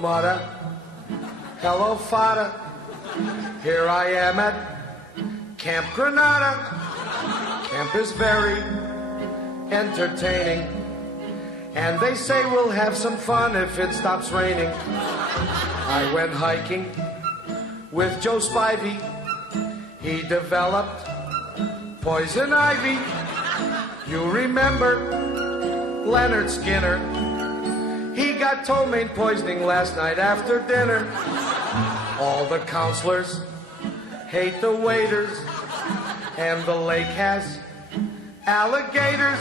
mother. Hello, father. Here I am at Camp Granada. Camp is very entertaining, and they say we'll have some fun if it stops raining. I went hiking with Joe Spivey. He developed poison ivy. You remember Leonard Skinner? He got ptomaine poisoning last night after dinner. All the counselors hate the waiters, and the lake has alligators,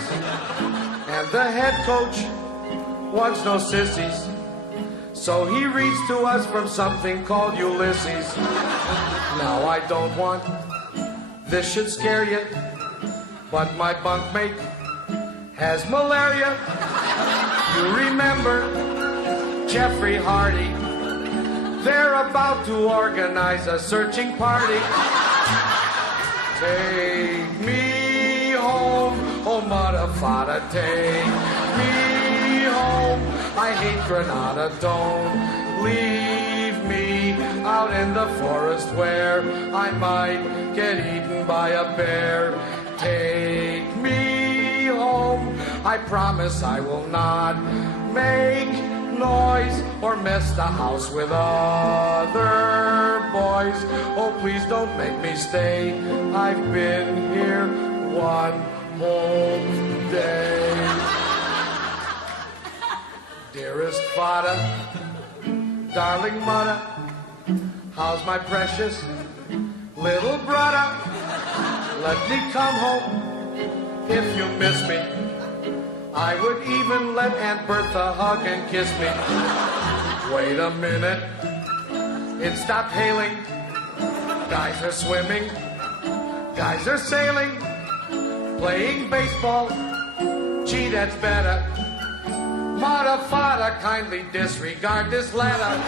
and the head coach wants no sissies, so he reads to us from something called Ulysses. Now I don't want this should scare you, but my bunkmate has malaria. You remember Jeffrey Hardy? They're about to organize a searching party. Take me home, oh mother, father, take me home. I hate Granada, don't leave me out in the forest where I might get eaten by a bear. Take me home, I promise I will not make noise or mess the house with other boys. Oh, please don't make me stay. I've been here one whole day. Dearest father, darling mother, how's my precious little brother? Let me come home if you miss me. I would even let Aunt Bertha hug and kiss me. Wait a minute, it stopped hailing. Guys are swimming, guys are sailing, playing baseball. Gee, that's better. Mother, father, kindly disregard this letter.